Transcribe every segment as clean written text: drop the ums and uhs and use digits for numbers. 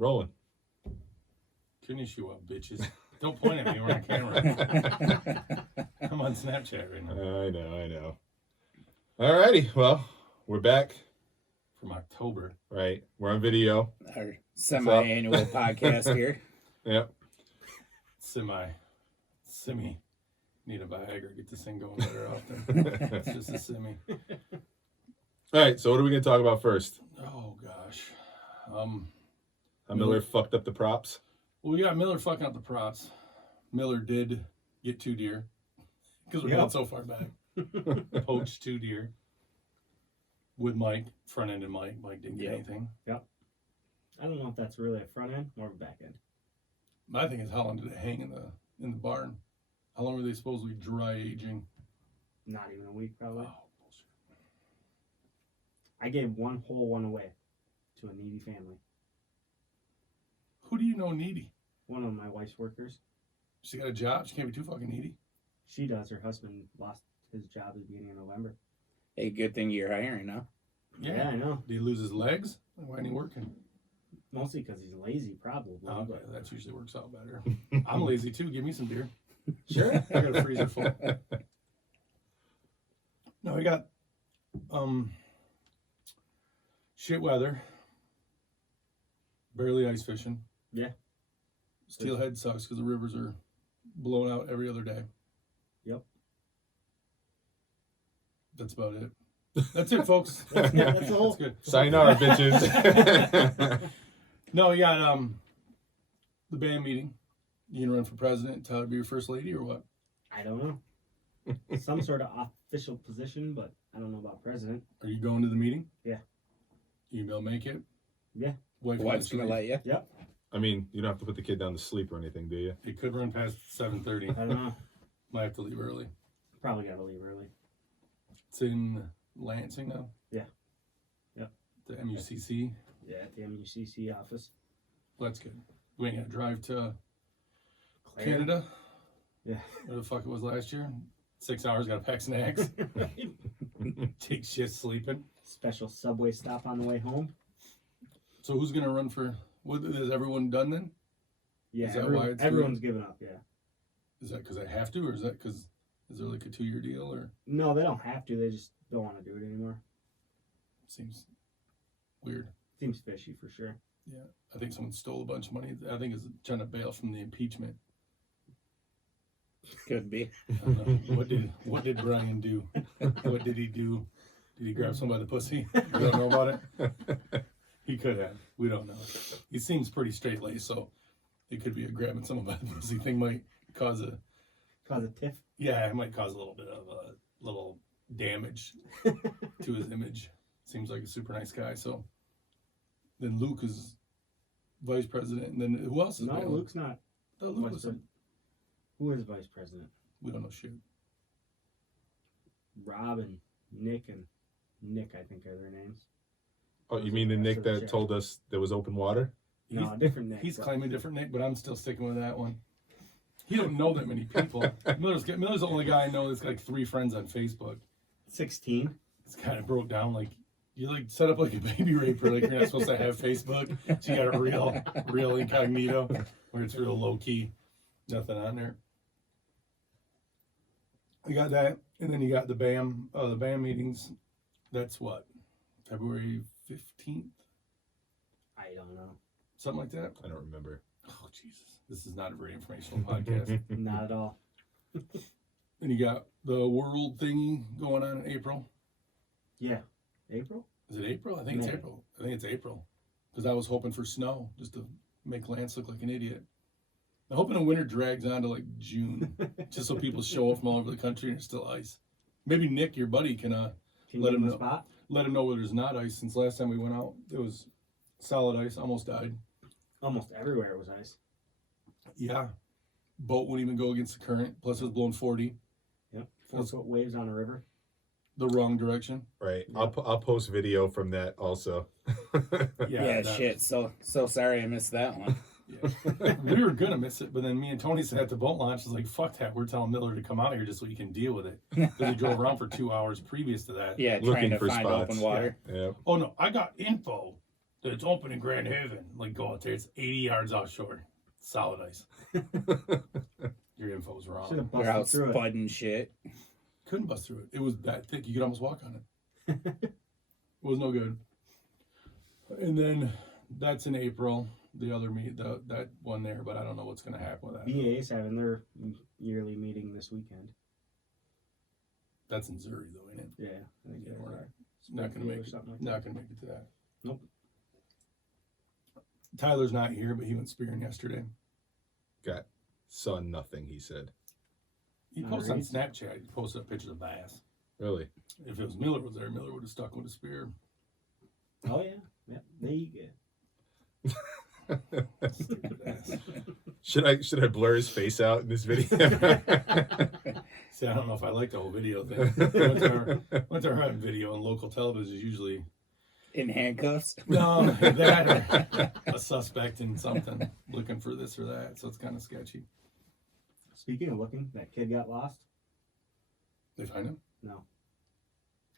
Rolling. Finish you up, bitches. Don't point at me. We're on camera. I'm on Snapchat right now. I know. Alrighty, well, we're back. From October. Right. We're on video. Our semi-annual podcast here. Yep. Semi. Need a Viagra. Get this thing going better often. It's just a semi. Alright, so what are we going to talk about first? Oh, gosh. How Miller fucked up the props? Well, we got Miller fucking up the props. Miller did get 2 deer. Because we're not so far back. Poached 2 deer. With Mike, front end and Mike. Mike didn't get anything. Yep. I don't know if that's really a front end or a back end. My thing is, how long did it hang in the barn? How long were they supposedly dry aging? Not even a week, probably. Oh, bullshit. I gave one whole one away to a needy family. Who do you know needy? One of my wife's workers. She got a job. She can't be too fucking needy. She does. Her husband lost his job at the beginning of November. Hey, good thing you're hiring, huh? Yeah, I know. Did he lose his legs? Why ain't he working? Mostly because he's lazy, probably. Oh, okay, that usually works out better. I'm lazy too. Give me some beer. Sure. I got a freezer full. No, we got shit weather. Barely ice fishing. Yeah. Steelhead sucks because the rivers are blown out every other day. Yep. That's about it. That's it, folks. That's all. That's good. Sayonara, bitches. No, we got the band meeting. You gonna run for president, Tyler, be your first lady, or what? I don't know. Some sort of official position, but I don't know about president. Are you going to the meeting? Yeah. You gonna make it? Yeah. Wife's gonna let you. Yep. I mean, you don't have to put the kid down to sleep or anything, do you? It could run past 7:30. I don't know. Might have to leave early. Probably got to leave early. It's in Lansing now? Yeah. Yep. The MUCC? Yeah, at the MUCC office. Well, that's good. We ain't got to drive to Claire. Canada? Yeah. Where the fuck it was last year? 6 hours, got to pack snacks. Take shit sleeping. Special subway stop on the way home. So who's going to run for... What, is everyone done then? Yeah, Is that why it's everyone's given up, yeah. Is that because they have to, or is that because... Is there like a 2-year deal, or... No, they don't have to. They just don't want to do it anymore. Seems weird. Seems fishy for sure. Yeah, I think someone stole a bunch of money. I think it's trying to bail from the impeachment. Could be. I don't know. What did Brian do? What did he do? Did he grab somebody by the pussy? We don't know about it. He could have. We don't know. He seems pretty straight laced, so it could be a grabbing someone by the pussy thing might cause a tiff. Yeah, it might cause a little bit of a little damage to his image. Seems like a super nice guy. So then Luke is vice president, and then who else is? No, bailing? Luke's not. No, Luke was. Who is vice president? We don't know shit. Rob and Nick, I think are their names. Oh, you mean the Nick that told us there was open water? No, different Nick. He's claiming different Nick, but I'm still sticking with that one. He don't know that many people. Miller's the only guy I know that's got like 3 friends on Facebook. 16. It's kind of broke down like you like set up like a baby raper, like you're not supposed to have Facebook. So you got a real incognito where it's real low key, nothing on there. You got that, and then you got the BAM meetings. That's what, February 15th, I don't know. something like that. I don't remember. Oh Jesus, this is not a very informational podcast. Not at all. And you got the world thingy going on in April. Yeah. April? Is it April? I think it's May. April. I think it's April. Because I was hoping for snow just to make Lance look like an idiot. I'm hoping the winter drags on to like June, just so people show up from all over the country and there's still ice. Maybe Nick, your buddy, can let him know. Spot? Let him know where there's not ice. Since last time we went out, it was solid ice. Almost died. Almost everywhere was ice. Yeah, boat wouldn't even go against the current. Plus, it was blowing 40. Yep. 4-foot waves on a river. The wrong direction. Right. I'll post video from that also. Yeah, shit. So sorry I missed that one. Yeah. We were gonna miss it, but then me and Tony said at the boat launch, was like, "Fuck that! We're telling Miller to come out here just so he can deal with it." Because he drove around for 2 hours previous to that. Yeah, Looking trying to for find spots. open water. Yeah. Oh no, I got info that it's open in Grand Haven. Like, go out there. It's 80 yards offshore. Solid ice. Your info's Should wrong. have They're out busted through it. spudding shit. Couldn't bust through it. It was that thick. You could almost walk on it. It was no good. And then that's in April. The other that one there, but I don't know what's going to happen with that. BA's having their yearly meeting this weekend. That's in Zuri, though, ain't it? Yeah, I think Yeah, they're we're right. not going to make Or it. something like Not going to make it to that. Nope. Tyler's not here, but he went spearing yesterday. Saw nothing, he said. He All posted on right. Snapchat. He posted up pictures of bass. Really? If it was Miller was there, Miller would have stuck with a spear. Oh yeah, yep. There you go. Stupid ass. Should I blur his face out in this video? See, I don't know if I like the whole video thing. Went to our video on local television is usually In handcuffs. no that or a suspect in something looking for this or that. So it's kind of sketchy. Speaking of looking, that kid got lost. They find him. No,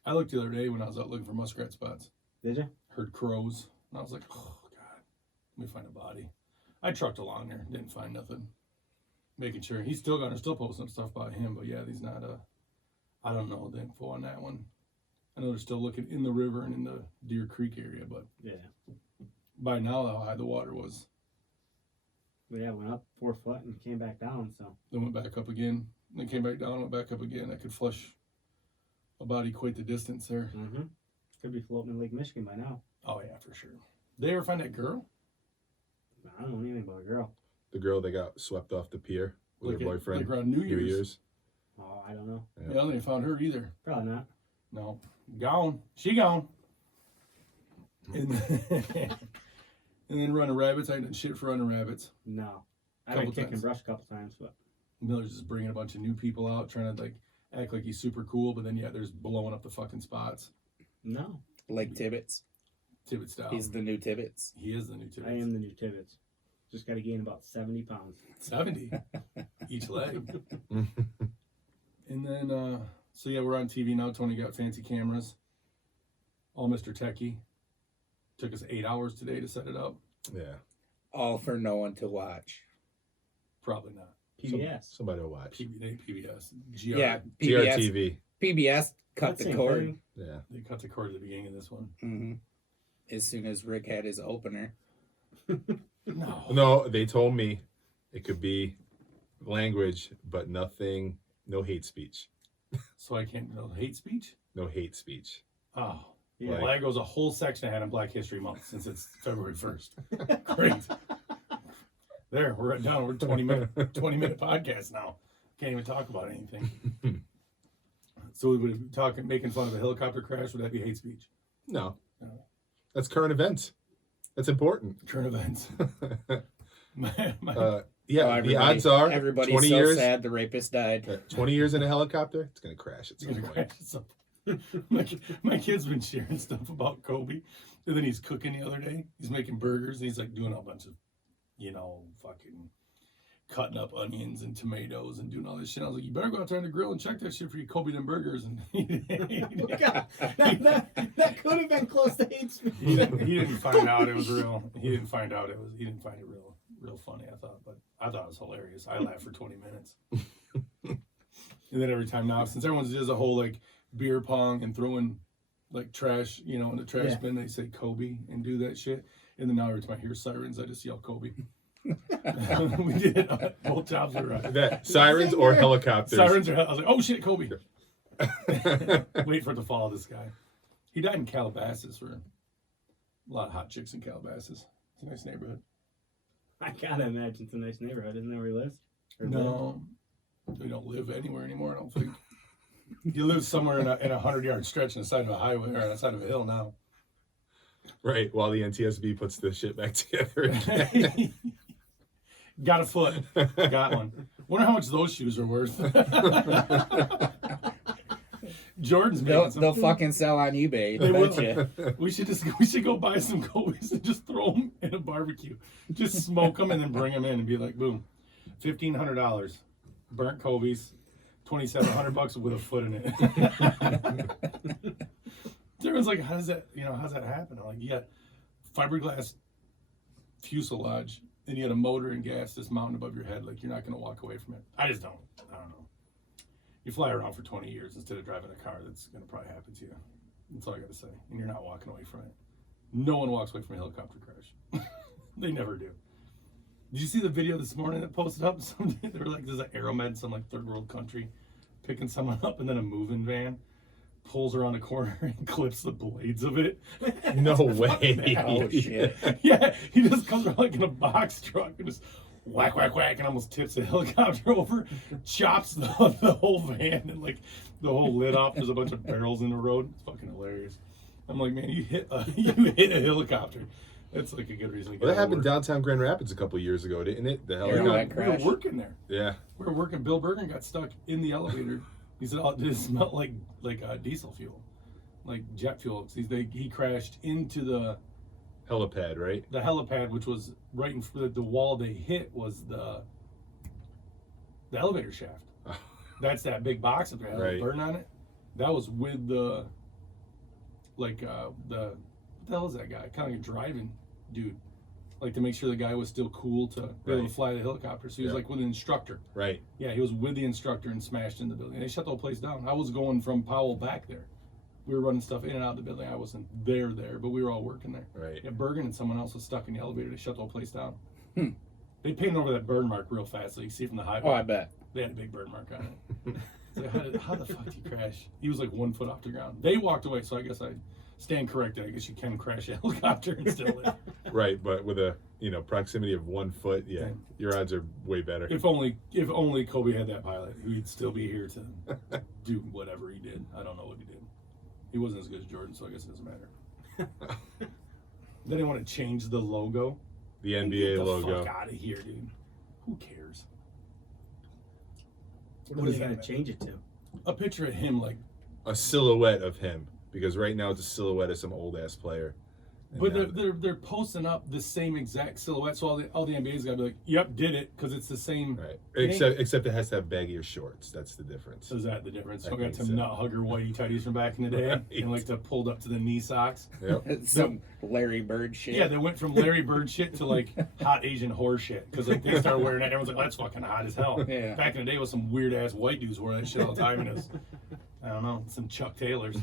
I looked the other day when I was out looking for muskrat spots. did you? Heard crows, and I was like, oh god, let me find a body. I trucked along there, didn't find nothing. Making sure he's still posting stuff about him, but yeah, he's not I don't know the info on that one. I know they're still looking in the river and in the Deer Creek area, but Yeah. by now how high the water was. But yeah, went up 4 foot and came back down. So Then went back up again. Then came back down, went back up again. I could flush a body quite the distance there. could be floating in Lake Michigan by now. Oh yeah, for sure. They ever find that girl? I don't know anything about a girl. The girl that got swept off the pier with her boyfriend. Like around New New Year's. Year's. Oh, I don't know. Yeah, they found her either. Probably not. No, gone. She gone. And then, and then running rabbits. I did shit for running rabbits. No. I Couple went kicking times. brush a couple times, but Miller's just bringing a bunch of new people out, trying to like act like he's super cool, but then yeah, there's blowing up the fucking spots. no. Like Tibbets. Tibbet style. He's the new Tibbets. He is the new Tibbet. I am the new Tibbets. Just got to gain about 70 pounds. 70 each leg. And then so yeah, we're on TV now. Tony got fancy cameras. All Mr. Techie. Took us 8 hours today to set it up. Yeah. All for no one to watch. Probably not. PBS. Somebody will watch. PBS. Yeah, PBS. GRTV. PBS cut That's the same cord. thing. Yeah. They cut the cord at the beginning of this one. hmm As soon as Rick had his opener. No. No, they told me it could be language, but nothing, no hate speech. So I can't know hate speech? No hate speech. Oh. Yeah. Well, that goes a whole section ahead on Black History Month since it's February 1st. Great. There, we're down. We're 20-minute podcast now. Can't even talk about anything. So we would be talking, making fun of a helicopter crash. Would that be hate speech? No. No. That's current events. That's important. Current events. my, Yeah, Oh, the odds are everybody's 20 so years. sad the rapist died. 20 years in a helicopter, it's gonna crash at It's some gonna point. crash at some my kid's been sharing stuff about Kobe, and then he's cooking the other day. He's making burgers, and he's like doing a bunch of, fucking cutting up onions and tomatoes and doing all this shit. I was like, you better go out there on the grill and check that shit for you Kobe them burgers. And God, that could have been close to hate speech. he didn't find out it was real. He didn't find it real funny. I thought it was hilarious. I laughed for 20 minutes. And then every time now, since everyone does a whole like beer pong and throwing like trash, in the trash bin, they say Kobe and do that shit. And then now every time I hear sirens, I just yell Kobe. We did it. Both jobs were right. That sirens or helicopters? Sirens are. I was like, oh shit, Kobe. Wait for it to follow this guy. He died in Calabasas. For a lot of hot chicks in Calabasas. It's a nice neighborhood. I gotta imagine it's a nice neighborhood. Isn't that where he lives? Or No, they don't live anywhere anymore. I don't think. You live somewhere in a 100-yard stretch on the side of a highway or on the side of a hill now. Right, while the NTSB puts the shit back together again. Got a foot. Got one. Wonder how much those shoes are worth. Jordan's making some. They'll fucking sell on eBay. They will. Betcha. We should go buy some Kobe's and just throw them in a barbecue. Just smoke them and then bring them in and be like, boom, $1,500, burnt Kobe's, $2,700 with a foot in it. Everyone's like, how's that happen? I'm like, you got fiberglass fuselage, and you had a motor and gas just mounted above your head. Like, you're not going to walk away from it. I just don't. I don't know. You fly around for 20 years instead of driving a car, that's going to probably happen to you. That's all I got to say. And you're not walking away from it. No one walks away from a helicopter crash. They never do. Did you see the video this morning that posted up? They were like, there's an Aeromed, some like third world country, picking someone up, and then a moving van pulls around a corner and clips the blades of it. No way. Oh shit. Yeah, he just comes around like in a box truck and just whack, whack, whack, and almost tips the helicopter over, chops the whole van and like the whole lid off. There's a bunch of barrels in the road. It's fucking hilarious. I'm like, man, you hit a helicopter. That's like a good reason to get Well, that out of happened work. downtown Grand Rapids a couple years ago, didn't it? The Yeah, helicopter. that we were working there. Yeah. We were working. Bill Bergen got stuck in the elevator. He said, "Oh, it smelled like diesel fuel, like jet fuel." He crashed into the Helipad, right? helipad, which was right in front of the wall. They hit was the elevator shaft. That's that big box up there, had a Right. burn on it. That was with the what the hell is that guy? Kind of like a driving dude, like to make sure the guy was still cool to be able Right. to fly the helicopter. So he was Yeah. like with an instructor. Right. Yeah, he was with the instructor and smashed in the building. They shut the whole place down. I was going from Powell back there. We were running stuff in and out of the building. I wasn't there, but we were all working there. Right. Yeah, Bergen and someone else was stuck in the elevator. They shut the whole place down. Hmm. They painted over that burn mark real fast so you can see it from the highway. Oh, I bet. They had a big burn mark on it. It's like, how the fuck did he crash? He was like 1 foot off the ground. They walked away, so I guess I stand corrected. I guess you can crash a helicopter and still live. Right, but with a proximity of 1 foot, yeah, Yeah. your odds are way better. If only Kobe had that pilot, he'd still be here to do whatever he did. I don't know what he did. He wasn't as good as Jordan, so I guess it doesn't matter. Then they want to change the logo. The NBA Get the logo. fuck out of here, dude. Who cares? What is is that? going to change it to? A picture of him, like, A silhouette of him, because right now it's a silhouette of some old ass player. And but now- they're posting up the same exact silhouette, so all the NBA's got to be like, "Yep, did it," because it's the same. right. Except it has to have baggier shorts. That's the difference. So is that the difference? I So I got think some so. nut hugger whitey tighties from back in the day, Right. and like the pulled up to the knee socks. Yep. Some Larry Bird shit. Yeah, they went from Larry Bird shit to like hot Asian whore shit because like they started wearing that. Everyone's like, "That's fucking hot as hell." Yeah. Back in the day, was some weird ass white dudes wore that shit all the time, and it was, I don't know, some Chuck Taylors.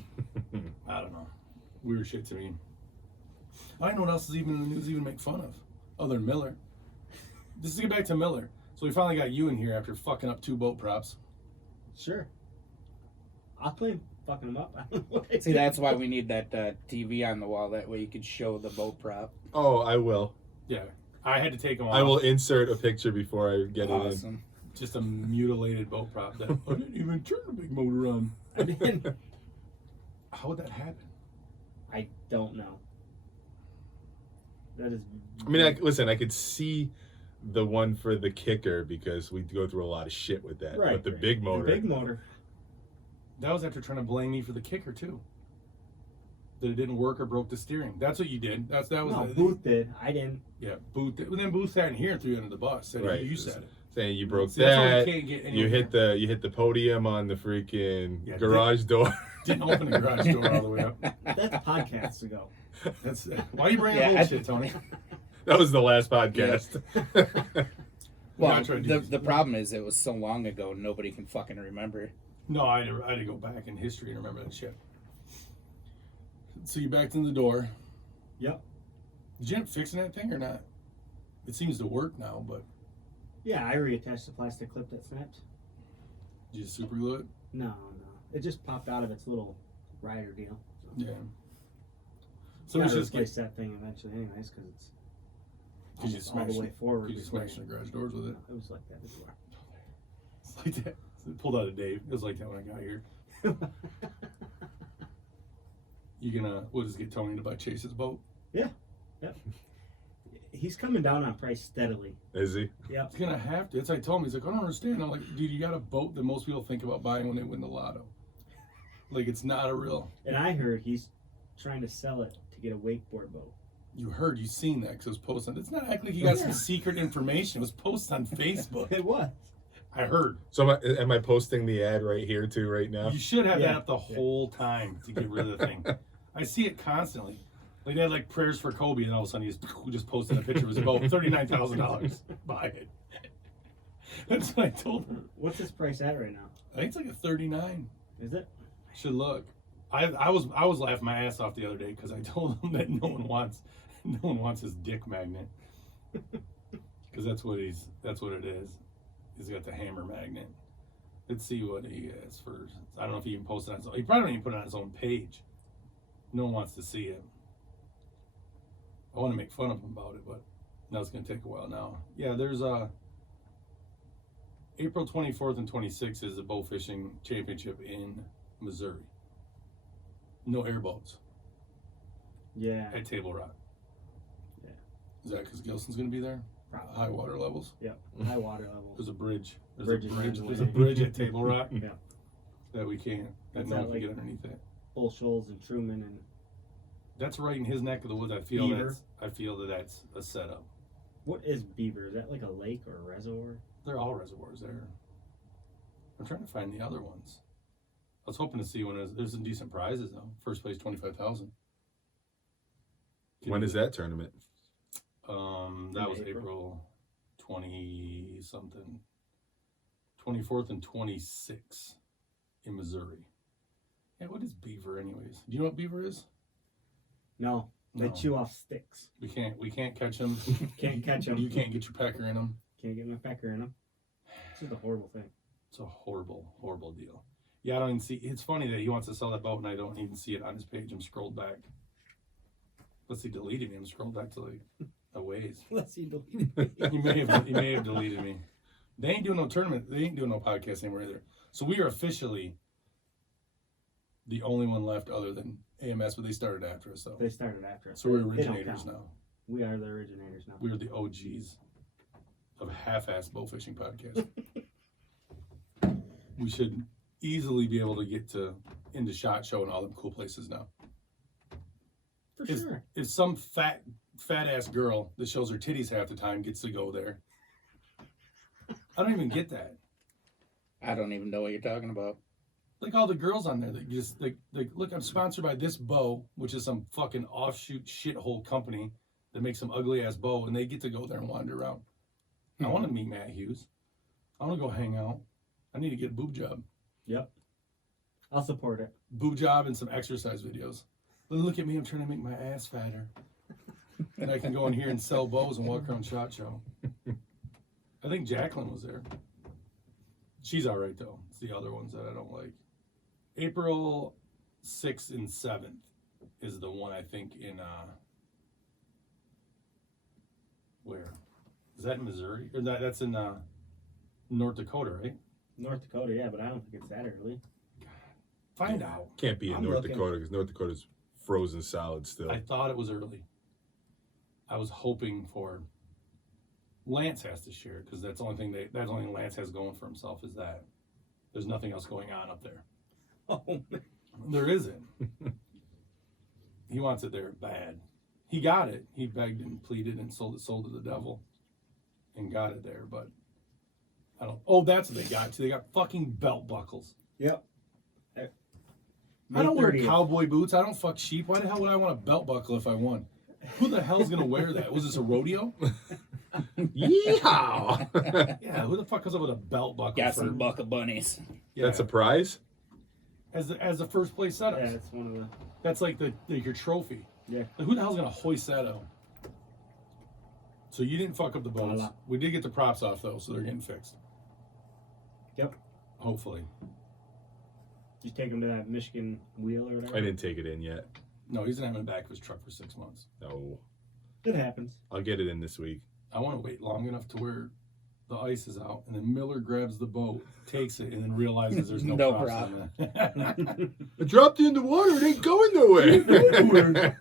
I don't know, weird shit to me. I don't know what else is even in the news to even make fun of, other than Miller. Just to get back to Miller. So we finally got you in here after fucking up 2 boat props. Sure. I'll claim fucking them up. I don't know what I See, did. that's why we need that TV on the wall. That way you could show the boat prop. Oh, I will. Yeah, I had to take them off. I will insert a picture before I get it in. Awesome. Just a mutilated boat prop that I didn't even turn the big motor on. I didn't. How would that happen? I don't know. That is. I mean, listen, I could see the one for the kicker because we go through a lot of shit with that. Right. But the big motor. The big motor. That was after trying to blame me for the kicker too. That it didn't work or broke the steering. That's what you did. That was No, the, Booth did. I didn't. Yeah, Booth did. Well, then Booth sat in here and threw you under the bus. Said Right. you said it. Saying you broke See, that's why that. you can't get You anywhere. hit the podium on the freaking Yeah, garage door. Didn't open the garage door all the way up. That's podcasts ago. That's why are you bringing Yeah, up I- old shit, Tony? That was the last podcast. Well, not trying to do- the problem is it was so long ago, nobody can fucking remember. No, I had to go back in history and remember that shit. So you backed in the door. Yep. Did you end up fixing that thing or not? It seems to work now, but Yeah, I reattached the plastic clip that snapped. did you super glue it? No. It just popped out of its little rider deal. Yeah. So So we it's should just replace that thing eventually, anyways, because it's Because you all smashed the way forward. Because you before smashed the garage doors with it. It was like that before. It's like that. It pulled out of Dave. It was like that when I got here. We'll just get Tony to buy Chase's boat. Yep. He's coming down on price steadily. Is he? Yep. He's gonna have to. That's what I told him. He's like, I don't understand. I'm like, dude, you got a boat that most people think about buying when they win the lotto. Like, it's not a real. And I heard he's trying to sell it to get a wakeboard boat. You seen that because it was posted. It's not acting like you got some secret information. It was posted on Facebook. It was. I heard. So am I posting the ad right here too right now? You should have that Yeah. up the whole time to get rid of the thing. I see it constantly. Like they had like prayers for Kobe, and all of a sudden he just posted a picture of his boat, $39,000. Buy it. That's what I told her. What's his price at right now? I think it's like a 39. Is it? Should look. I was laughing my ass off the other day because I told him that no one wants his dick magnet, because that's what it is. He's got the hammer magnet. Let's see what he has for. I don't know if he even posted it on. He probably don't even put it on his own page. No one wants to see it. I want to make fun of him about it, but that's going to take a while now. Yeah, there's April 24th and 26th is the bow fishing championship in Missouri. No airboats. Yeah. At Table Rock. Yeah. Is that because Gilson's going to be there? Probably. High water levels. Yep. High water levels. There's a bridge. There's a bridge at Table Rock. Yeah. That we can't. That Is no that one can like get underneath it. Bull Shoals and Truman and That's right in his neck of the woods. I feel Beaver. that's a setup. what is Beaver? Is that like a lake or a reservoir? They're all reservoirs there. I'm trying to find the other ones. I was hoping to see there's some decent prizes though. First place $25,000. When is that tournament? That was April 20 something. 24th and 26th in Missouri. Yeah, what is beaver anyways? Do you know what beaver is? No. They No. chew off sticks. We can't catch them. Can't catch them. You can't get your pecker in them. Can't get my pecker in them. This is a horrible thing. It's a horrible, horrible deal. Yeah, I don't even see. It's funny that he wants to sell that boat, and I don't even see it on his page. I'm scrolled back. Let's see, deleted me. I'm scrolled back to like a ways. Let's see. Delete it. He may have deleted me. They ain't doing no tournament. They ain't doing no podcast anymore either. So we are officially the only one left other than AMS, but they started after us. So They started after us. we're They don't originators count. now. We are the originators now. We are the OGs of half-ass bow fishing podcast. We should easily be able to get into SHOT Show and all them cool places now. For sure. If some fat ass girl that shows her titties half the time gets to go there, I don't even get that. I don't even know what you're talking about. Like all the girls on there that just like look, I'm sponsored by this bow, which is some fucking offshoot shithole company that makes some ugly ass bow, and they get to go there and wander around. I want to meet Matt Hughes. I want to go hang out. I need to get a boob job. Yep. I'll support it. Boob job and some exercise videos. Look at me, I'm trying to make my ass fatter. And I can go in here and sell bows and walk around SHOT Show. I think Jacqueline was there. She's all right, though. It's the other ones that I don't like. April 6th and 7th is the one, I think, in, where? Is that in Missouri? Or that's in North Dakota, right? North Dakota, yeah, but I don't think it's that early. Find out. Can't be in I'm North looking. Dakota because North Dakota's frozen solid still. I thought it was early. I was hoping for Lance has to share because that's the only thing that's the only thing Lance has going for himself is that there's nothing else going on up there. Oh, man. There isn't. He wants it there bad. He got it. He begged and pleaded and sold to the devil and got it there, but I don't. Oh, that's what they got too. They got fucking belt buckles. Yep. I don't wear 30th. cowboy boots. I don't fuck sheep. Why the hell would I want a belt buckle if I won? Who the hell's gonna wear that? Was this a rodeo? Yeehaw! Yeah, who the fuck comes up with a belt buckle? Got for, some bucket bunnies. yeah, That's a prize? as the first place setup. Yeah, it's one of the. That's like your trophy. Yeah. Like, who the hell's gonna hoist that out? So you didn't fuck up the boats. Voila. We did get the props off though, so they're getting fixed. Yep. Hopefully. You take him to that Michigan wheel or whatever. I didn't take it in yet. No, he's gonna have it in the back of his truck for 6 months. No. It happens. I'll get it in this week. I want to wait long enough to where the ice is out, and then Miller grabs the boat, takes it, and then realizes there's no, No props prop. on it. I dropped it in the water. It ain't going nowhere.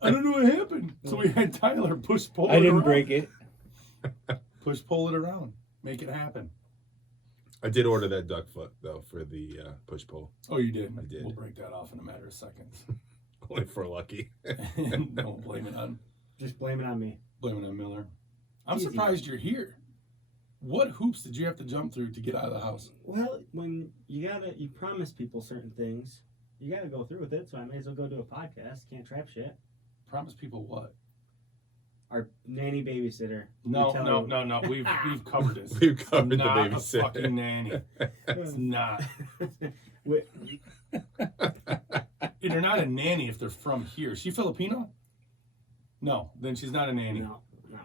I don't know what happened. So we had Tyler push pull it I didn't around. break it. Push pull it around. Make it happen. I did order that duck foot, though, for the push pull. Oh, you did? I did. We'll break that off in a matter of seconds. Only for lucky. Don't blame it on Miller. I'm Easy. surprised you're here. What hoops did you have to jump through to get out of the house? Well, when you promise people certain things, you gotta go through with it. So I may as well go do a podcast. Can't trap shit. Promise people what? Our nanny babysitter. No. We've covered this. We've covered the Not a babysitter. fucking nanny. It's not. Wait, They're not a nanny if they're from here. Is she Filipino? No, then she's not a nanny. no.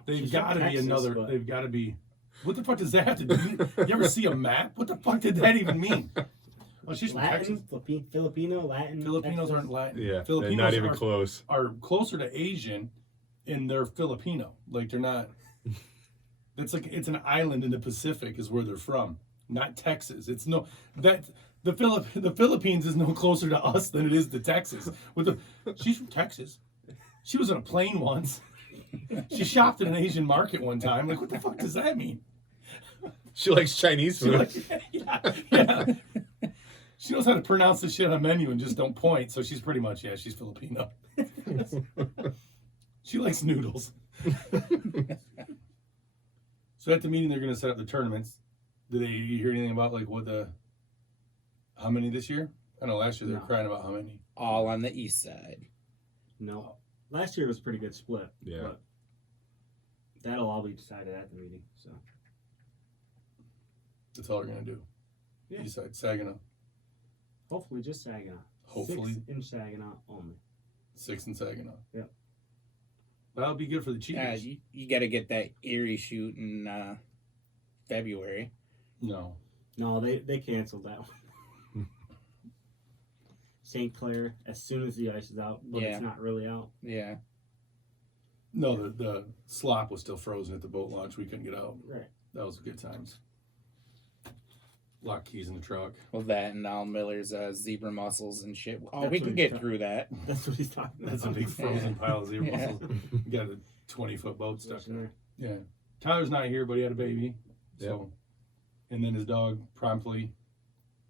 They've She's got from to be Texas, another. but- They've got to be. What the fuck does that have to do? You ever see a map? What the fuck did that even mean? Well, she's from Texas. Latin, Filipino, Latin. Filipinos Texas. aren't Latin. Yeah, they're Filipinos not even are, close. are closer to Asian, and they're Filipino. Like they're not. It's like it's an island in the Pacific is where they're from, not Texas. It's no that the Philippines is no closer to us than it is to Texas. She's from Texas. She was on a plane once. She shopped at an Asian market one time. Like, what the fuck does that mean? She likes Chinese She food. yeah. She knows how to pronounce the shit on a menu and just don't point. So she's pretty much, she's Filipino. She likes noodles. So at the meeting, they're going to set up the tournaments. Did you hear anything about like how many this year? I know last year they were No. crying about how many. All on the east side. No. Last year was a pretty good split. Yeah. But that'll all be decided at the meeting. So That's all they're going to do. Yeah. East side, Saginaw. hopefully just Saginaw. Hopefully. 6-inch Saginaw only. 6 in Saginaw. Yep. That'll be good for the cheaters. You got to get that Erie shoot in February. No. No, they canceled that one. St. Clair, as soon as the ice is out, but Yeah. it's not really out. Yeah. No, the slop was still frozen at the boat launch. We couldn't get out. Right. That was good times. Lock keys in the truck. Well, that and Al Miller's zebra mussels and shit. Oh, That's we what can he's get talking- through that. That's what he's talking about. That's a big frozen pile of zebra Yeah. mussels. You got a 20-foot boat stuck in there. there. Yeah. Tyler's not here, but he had a baby. So, and then his dog promptly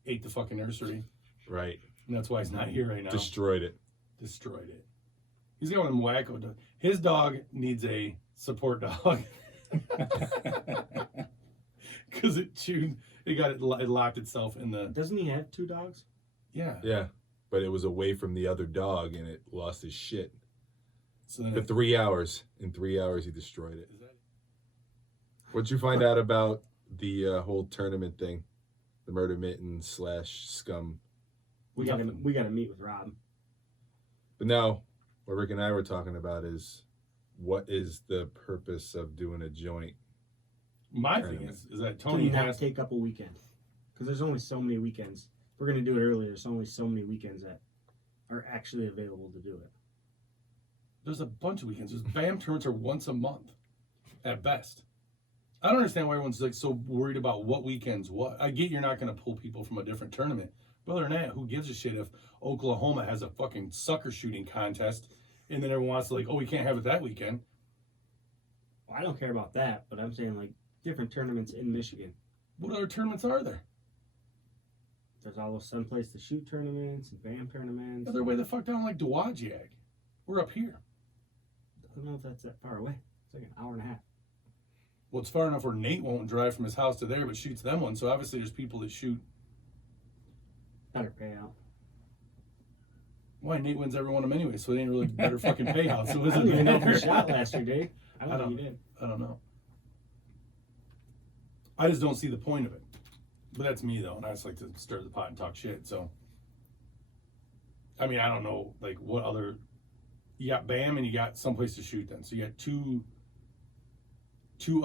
ate the fucking nursery. Right. And that's why he's not here right now. Destroyed it. Destroyed it. He's got one of them wacko dogs. His dog needs a support dog. Because it locked itself in the. Doesn't he have 2 dogs? Yeah. Yeah. But it was away from the other dog and it lost his shit. So then For 3 hours. In 3 hours, he destroyed it. What'd you find out about the whole tournament thing? The murder mitten / scum. We got to meet with Rob. But now, what Rick and I were talking about is what is the purpose of doing a joint? My thing is that Can Tony you not has. take up a weekend? Because there's only so many weekends. If we're going to do it earlier, there's only so many weekends that are actually available to do it. There's a bunch of weekends. There's BAM tournaments are once a month at best. I don't understand why everyone's like so worried about what weekends what. I get you're not going to pull people from a different tournament. But other than that, who gives a shit if Oklahoma has a fucking sucker shooting contest and then everyone wants to like, oh, we can't have it that weekend. Well, I don't care about that, but I'm saying like different tournaments in Michigan. What other tournaments are there? There's all those someplace to shoot tournaments and BAM tournaments. Other way the fuck down like Dowagiag. We're up here. I don't know if that's that far away. It's like an hour and a half. Well, it's far enough where Nate won't drive from his house to there, but shoots them one. So obviously there's people that shoot. Better payout. Why Nate wins every one of them anyway, so it ain't really better fucking payout. So I is don't even know if it? you shot last year, Dave. I I don't don't- think you did. I don't know. I just don't see the point of it. But that's me though, and I just like to stir the pot and talk shit. So, I mean, I don't know, like what other. You got BAM and you got someplace to shoot then. So you got two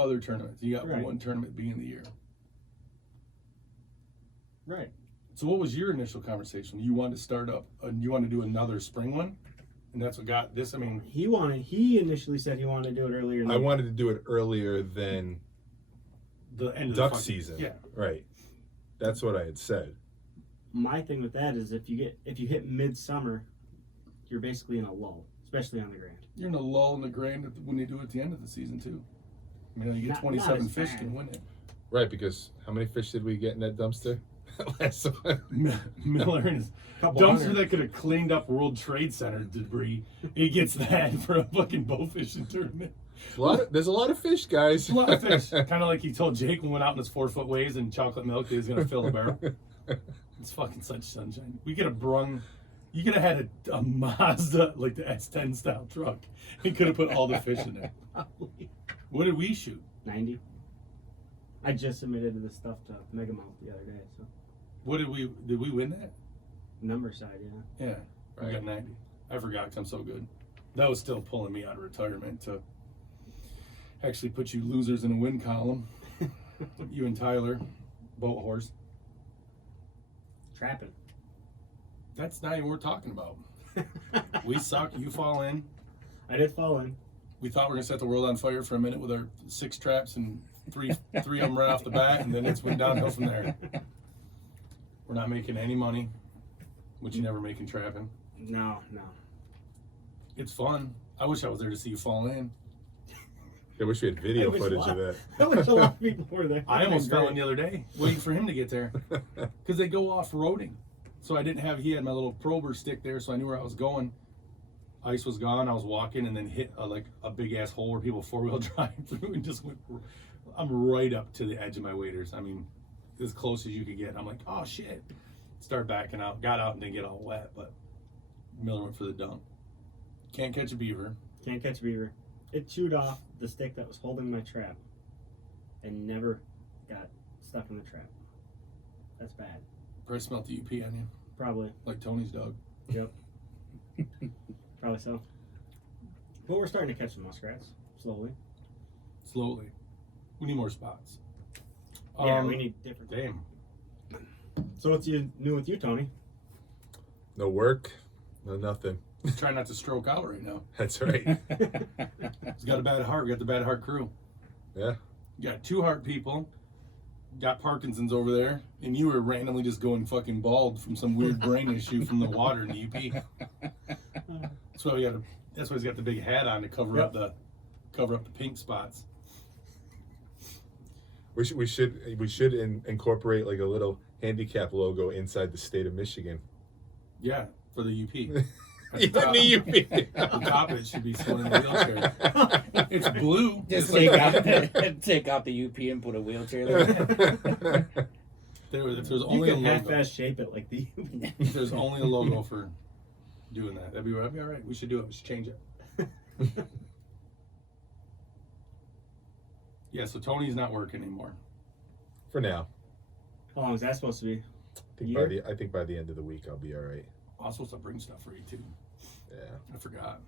other tournaments. You got Right. one tournament being the year. Right. So what was your initial conversation? You wanted to start up. You want to do another spring one, and that's what got this. I mean, He initially said he wanted to do it earlier. I wanted to do it earlier than the end of duck the fucking, season. Yeah. Right. That's what I had said. My thing with that is if you hit midsummer, you're basically in a lull, especially on the Grand. You're in a lull in the grand when you do it at the end of the season too. I mean, you get Not 27 as fish bad. can win it. Right, because how many fish did we get in that dumpster last one? Miller and his Couple dumpster hundred. that could have cleaned up World Trade Center debris. He gets that for a fucking bowfishing tournament. There's a lot of fish, guys. A lot of fish. Kind of like he told Jake when we went out in his 4-foot waves and chocolate milk that he was going to fill a barrel. It's fucking such sunshine. We could have brung You could have had a Mazda, like the S10 style truck. You could have put all the fish in there. What did we shoot? 90. I just submitted the stuff to Megamount the other day, so What did we win that? number side, yeah. Yeah, we Right. got 90. I forgot 'cause I'm so good. That was still pulling me out of retirement to actually put you losers in a win column. You and Tyler, boat horse. Trapping. That's not even worth talking about. We suck. You fall in. I did fall in. We thought we were gonna set the world on fire for a minute with our 6 traps and three of them right off the bat, and then it's went downhill from there. We're not making any money, which you never make in trapping. No. It's fun. I wish I was there to see you fall in. I wish we had video I wish footage a of lot- that. I wish a lot of people were there. I almost That'd fell in be the other day, waiting for him to get there, because they go off-roading. So I didn't have, he had my little prober stick there, so I knew where I was going. Ice was gone, I was walking, and then hit a big-ass hole where people four-wheel drive through, and just went, I'm right up to the edge of my waders. I mean, as close as you could get. I'm like, oh shit. Start backing out, got out and didn't get all wet, but Miller went for the dunk. Can't catch a beaver. Can't catch beaver. It chewed off the stick that was holding my trap and never got stuck in the trap. That's bad. Probably smelt the UP on you, Probably. like Tony's dog. Yep. Probably so. But we're starting to catch some muskrats slowly. Slowly. We need more spots. Yeah, we need different. Damn. So what's new with you, Tony? No work, no nothing. Try not to stroke out right now. That's right. He's got a bad heart. We got the bad heart crew. Yeah. You got 2 heart people. Got Parkinson's over there. And you were randomly just going fucking bald from some weird brain issue from the water in the UP. So that's why he's got the big hat on to cover up the pink spots. We should incorporate like a little handicap logo inside the state of Michigan. Yeah, for the UP. In the UP. The top of it should be someone in a wheelchair. It's blue. Just It's take out the UP and put a wheelchair there. if there's You only a can logo, half-ass shape it like the. if there's only a logo for doing that, that'd be all right. We should do it. We should change it. Yeah, so Tony's not working anymore. For now. How long is that supposed to be? I think by the end of the week I'll be all right. I was supposed to bring stuff for you too. Yeah. I forgot.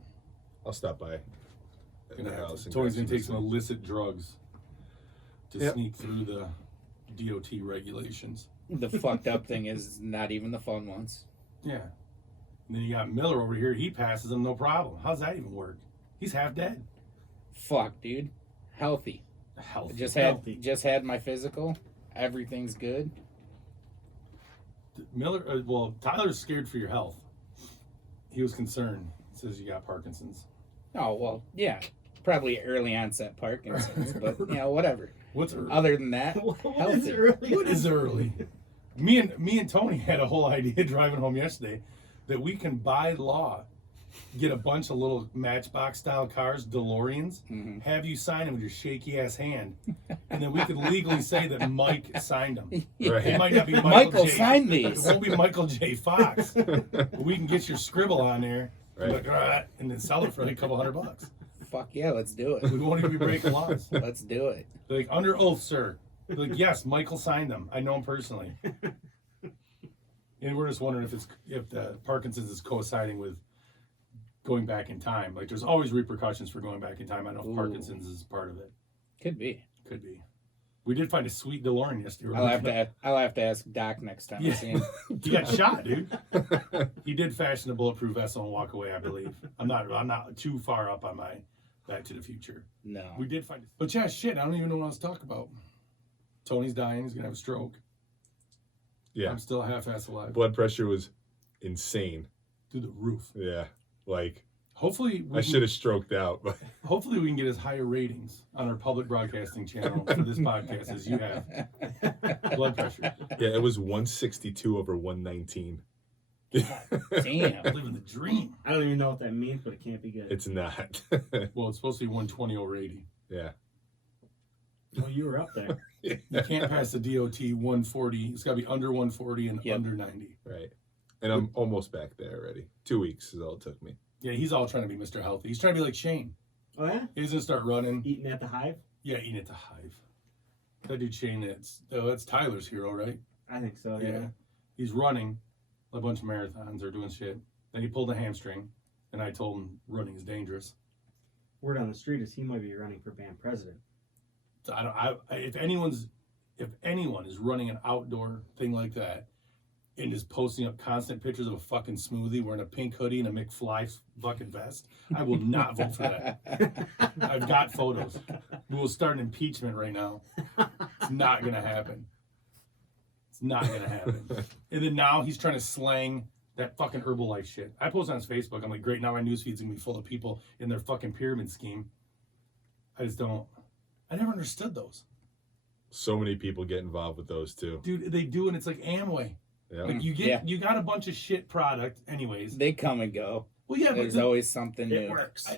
I'll stop by. Gonna the have house to, and Tony's grab gonna take some things. illicit drugs to Yep. sneak through the DOT regulations. The fucked up thing is not even the fun ones. Yeah. And then you got Miller over here. He passes them no problem. How's that even work? He's half dead. Fuck, dude. Healthy. Healthy. Healthy. Just had my physical. Everything's good. Miller. Tyler's scared for your health. He was concerned. Says you got Parkinson's. Oh well, yeah. Probably early onset Parkinson's, but whatever. What's early? Other than that, What is healthy. early? What is early? Me and Tony had a whole idea driving home yesterday that we can by law get a bunch of little Matchbox style cars, DeLoreans, Mhm. have you sign them with your shaky ass hand, and then we could legally say that Mike signed them. Right. It might not be Michael J. signed It these. won't be Michael J. Fox. But we can get your scribble on there, Right. like, all right, and then sell it for like a couple $100. Fuck yeah, let's do We it. won't even be breaking laws. Let's do it. They're like, under oath, sir. They're like, yes, Michael signed them. I know him personally. And we're just wondering if the Parkinson's is coinciding with going back in time. Like, there's always repercussions for going back in time. I don't know if Ooh. Parkinson's is part of it. Could be. Could be. We did find a sweet DeLorean yesterday. I'll have to ask Doc next time I see him. He got shot, dude. He did fashion a bulletproof vessel and walk away, I believe. I'm not too far up on my Back to the Future. No. We did find it. But yeah, shit, I don't even know what I was talking about. Tony's dying. He's going to have a stroke. Yeah. I'm still half-ass alive. Blood pressure was insane. Through the roof. Yeah. Like Hopefully, I should have stroked out, but hopefully we can get as higher ratings on our public broadcasting channel for this podcast as you have. Blood pressure. yeah, it was 162 over 119. Damn. Living the dream. I don't even know what that means, but it can't be good. It's not. Well, it's supposed to be 120 over 80. yeah. Well, you were up there. You can't pass the DOT 140. It's got to be under 140 and Yep. under 90. Right. And I'm almost back there already. 2 weeks is all it took me. Yeah, he's all trying to be Mr. Healthy. He's trying to be like Shane. Oh yeah, He's gonna start running. eating at the Hive. Yeah, eating at the Hive. That dude Shane, that's Tyler's hero, right? I think so. Yeah. He's running a bunch of marathons or doing shit. Then he pulled a hamstring, and I told him running is dangerous. Word on the street is he might be running for band president. So if anyone is running an outdoor thing like that and is posting up constant pictures of a fucking smoothie wearing a pink hoodie and a McFly fucking vest, I will not vote for that. I've got photos. We will start an impeachment right now. It's not gonna happen. It's not gonna happen. And then now he's trying to slang that fucking Herbalife shit. I post on his Facebook. I'm like, great, now my newsfeed's gonna be full of people in their fucking pyramid scheme. I never understood those. So many people get involved with those too. Dude, they do, and it's like Amway. Yeah. Like you got a bunch of shit product anyways. They come and go. Well, yeah, There's but always something new. It works.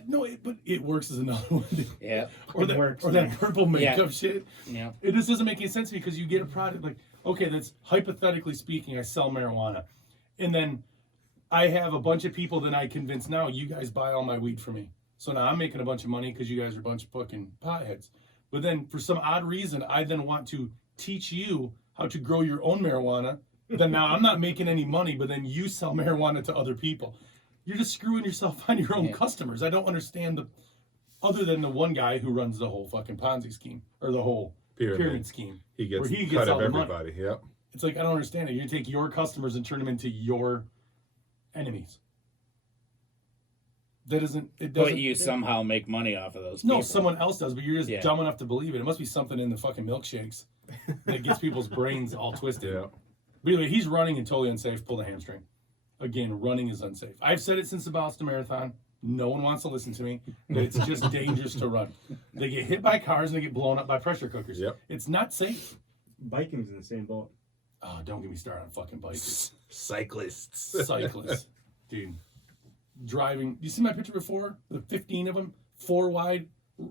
but it works as another one. Yeah. Or It that works, or man. that purple makeup shit. Yeah. It just doesn't make any sense because you get a product like, okay, that's hypothetically speaking, I sell marijuana. And then I have a bunch of people that I convince now, you guys buy all my weed for me. So now I'm making a bunch of money because you guys are a bunch of fucking potheads. But then for some odd reason, I then want to teach you how to grow your own marijuana. Then now I'm not making any money, but then you sell marijuana to other people. You're just screwing yourself on your own customers. I don't understand other than the one guy who runs the whole fucking Ponzi scheme or the whole pyramid scheme. He gets, where cut all of the everybody. money. Yep. It's like, I don't understand it. You're going to take your customers and turn them into your enemies. It doesn't. But you somehow make money off of those people. No, someone else does, but you're just Yeah. dumb enough to believe it. It must be something in the fucking milkshakes that gets people's brains all twisted. Yeah. But anyway, he's running and totally unsafe, pulled a hamstring. Again, running is unsafe. I've said it since the Boston Marathon. No one wants to listen to me. That it's just dangerous to run. They get hit by cars and they get blown up by pressure cookers. Yep. It's not safe. Biking's in the same boat. Oh, don't get me started on fucking bikes. Cyclists. Cyclists. Dude. Driving. You see my picture before? The 15 of them, 4 wide.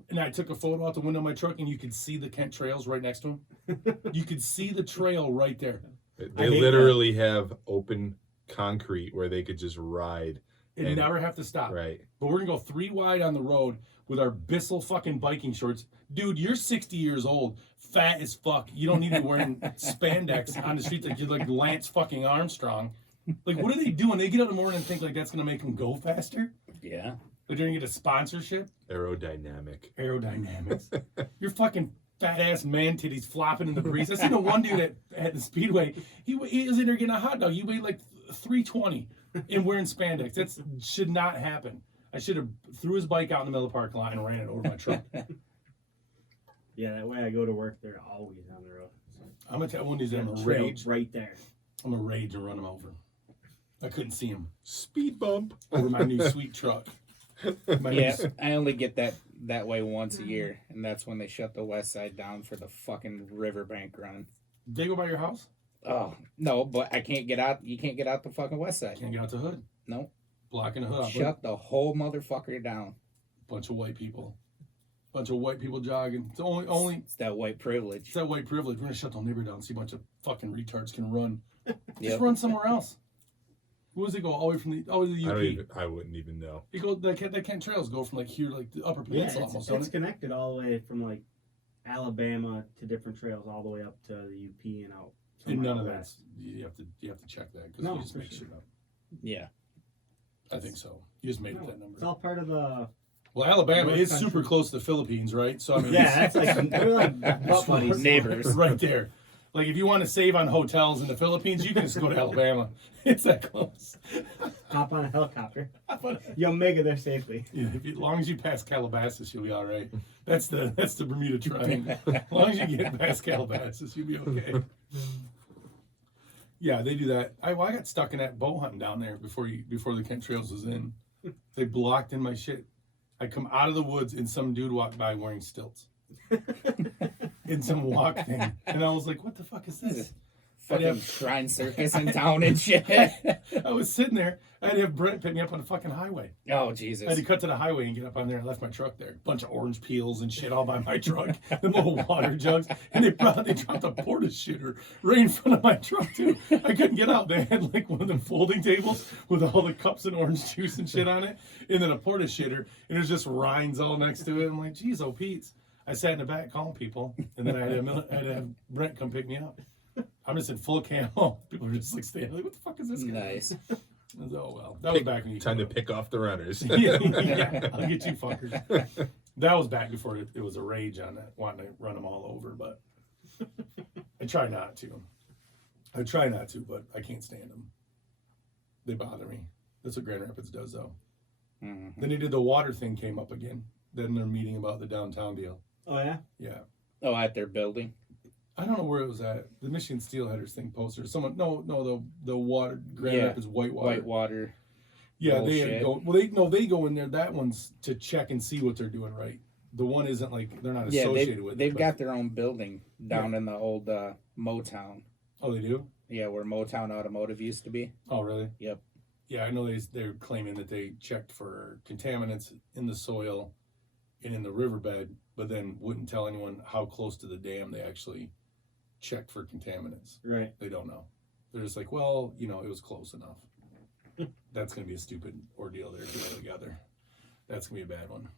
And I took a photo out the window of my truck and you could see the Kent trails right next to them. You could see the trail right there. They literally have open concrete where they could just ride. And never have to stop. Right. But we're going to go 3 wide on the road with our Bissell fucking biking shorts. Dude, you're 60 years old, fat as fuck. You don't need to be wearing spandex on the streets like you're like Lance fucking Armstrong. Like, what are they doing? They get up in the morning and think like that's going to make them go faster? Yeah. They're going to get a sponsorship? Aerodynamic. Aerodynamics. Your fucking fat ass man titties flopping in the breeze. I seen the one dude at the Speedway. He was in there getting a hot dog. He weighed like 320 and wearing spandex. That should not happen. I should have threw his bike out in the middle of the parking lot and ran it over my truck. Yeah, that way I go to work. They're always on the road. I'm gonna tell one of these days I'm gonna Trail rage. right there. I'm gonna rage and run him over. I couldn't see him Speed bump. over my new sweet truck. My new Yeah, I only get that way once a year, and that's when they shut the west side down for the fucking riverbank run. Did they go by your house? Oh, no, but I can't get out. You can't get out the fucking west side. Can't get out the hood. No. Blocking the hood off. Shut the whole motherfucker down. Bunch of white people. Bunch of white people jogging. It's only It's that white privilege. it's that white privilege. We're gonna shut the whole neighborhood down and see a bunch of fucking retards can run. Just Yep. run somewhere else. Who does it go all the way from the UP? I wouldn't even know. You go that Kent trails go from like here like the upper Yeah, peninsula almost. it's Don't it? connected all the way from like Alabama to different trails all the way up to the UP and out. And somewhere none of out that. west. You have to check that because No, we just for make sure. shit up. Yeah. I think so. You just made up No, that number. it's all part of the. Well, Alabama North is country. super close to the Philippines, right? So I mean, Yeah, that's like they're like butt buddies. Neighbors. right there. Like if you want to save on hotels in the Philippines, you can just go to Alabama. It's that close. Hop on a helicopter. You'll make it there safely. Yeah, as long as you pass Calabasas, you'll be all right. That's the Bermuda Triangle. As long as you get past Calabasas, you'll be okay. Yeah, they do that. I got stuck in that bow hunting down there before the Kent Trails was in. They blocked in my shit. I come out of the woods and some dude walked by wearing stilts. In some walk thing. And I was like, what the fuck is this? fucking shrine circus in town and shit. I was sitting there. I had to have Brent pick me up on the fucking highway. Oh I had Jesus! to cut to the highway and get up on there. I left my truck there. Bunch of orange peels and shit all by my truck. The little water jugs. And they dropped a porta shitter right in front of my truck too. I couldn't get out. They had like one of them folding tables with all the cups and orange juice and shit on it. And then a porta shitter. And there's just rinds all next to it. I'm like, geez, oh Pete's. I sat in the back calling people. And then I had to have Brent come pick me up. I'm just in full camo. People are just like standing like, what the fuck is this guy? Nice. Oh well, that was back when you Time to pick off the runners. yeah, I'll get you fuckers. That was back before it was a rage on that, wanting to run them all over. But I try not to. But I can't stand them. They bother me. That's what Grand Rapids does, though. Mm-hmm. Then they did the water thing came up again. Then they're meeting about the downtown deal. Oh yeah. Yeah. Oh, at their building. I don't know where it was at. The Michigan Steelheaders thing posted. Someone, no, the water, Grand Rapids Whitewater. Whitewater. Yeah, Bullshit. they go in there. That one's to check and see what they're doing right. The one isn't like they're not associated with. They've it, got their own building down in the old Motown. Oh, they do. Yeah, where Motown Automotive used to be. Oh, really? Yep. Yeah, I know they're claiming that they checked for contaminants in the soil and in the riverbed, but then wouldn't tell anyone how close to the dam they actually checked for contaminants. Right. They don't know. They're just like, well, it was close enough. That's going to be a stupid ordeal there to go together. That's going to be a bad one.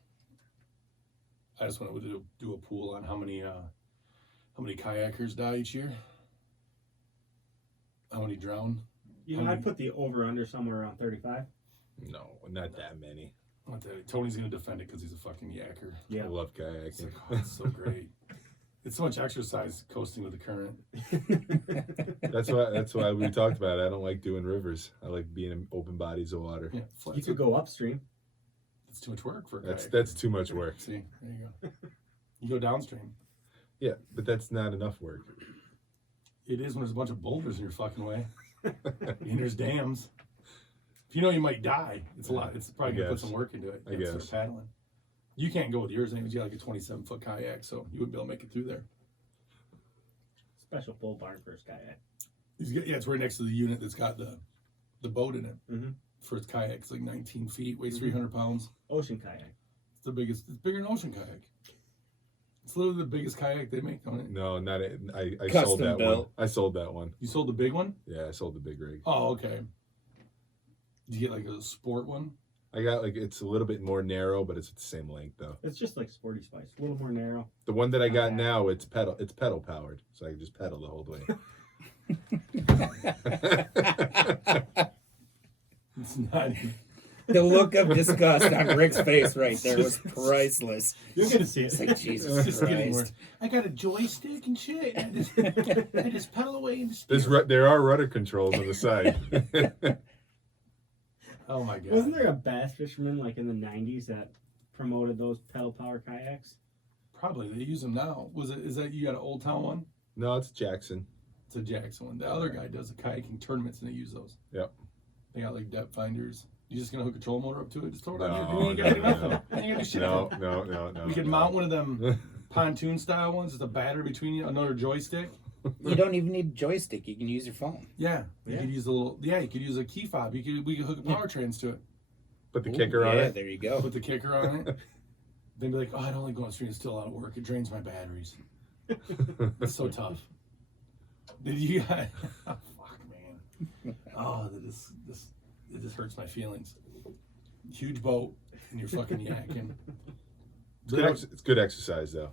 I just want to do a pool on how many kayakers die each year. How many drown? I'd put the over/under somewhere around 35. No, not that many. I'll tell you, Tony's going to defend it because he's a fucking yacker. Yeah. I love It's kayaking. like, oh, it's so great. It's so much exercise coasting with the current. That's why we talked about it. I don't like doing rivers. I like being in open bodies of water. Yeah, You could go upstream. It's too much work for a That's kayak. too much work. See, there you go. You go downstream. Yeah, but that's not enough work. It is when there's a bunch of boulders in your fucking way. And there's dams. If you know you might die, it's a lot. It's probably going to put some work into it. I You have to guess. start paddling. You can't go with yours anyways. You got like a 27-foot kayak, so you wouldn't be able to make it through there. Special pole barn for his kayak. It's right next to the unit that's got the boat in it. Mm-hmm. For its kayak, it's like 19 feet, weighs 300 pounds. Ocean kayak. It's the biggest. It's bigger than ocean kayak. It's literally the biggest kayak they make on it. No, not it. I Custom sold that built. one. I sold that one. You sold the big one? Yeah, I sold the big rig. Oh, okay. Did you get like a sport one? I got it's a little bit more narrow, but it's the same length though. It's just like Sporty Spice, a little more narrow. The one that I got Okay. now, it's pedal powered, so I can just pedal the whole way. It's not. The look of disgust on Rick's face right there was priceless. You're gonna see It's it. like Jesus It's just getting Christ. worse. I got a joystick and shit. I just pedal away and steer. There are rudder controls on the side. Oh my god. Wasn't there a bass fisherman like in the 90s that promoted those pedal power kayaks? Probably they use them now. Is that you got an Old Town one? No, it's Jackson. It's a Jackson one. The other guy does the kayaking tournaments and they use those. Yep. They got like depth finders. You just gonna hook a control motor up to it? Just throw it on No, there. You ain't gotta do no, nothing. no. You ain't gotta do shit. No. We could mount one of them pontoon style ones with a battery between you, another joystick. You don't even need a joystick. You can use your phone. Yeah, you Yeah. could use you could use a key fob. We could hook a power trans to it. Put the Ooh, kicker on yeah, it. there you go. Put the kicker on it. They'd be like, oh, I don't like going upstream. It's still a lot of work. It drains my batteries. It's so tough. Did you guys? Oh, fuck, man. Oh, it just hurts my feelings. Huge boat and you're fucking yakking. It's good exercise though.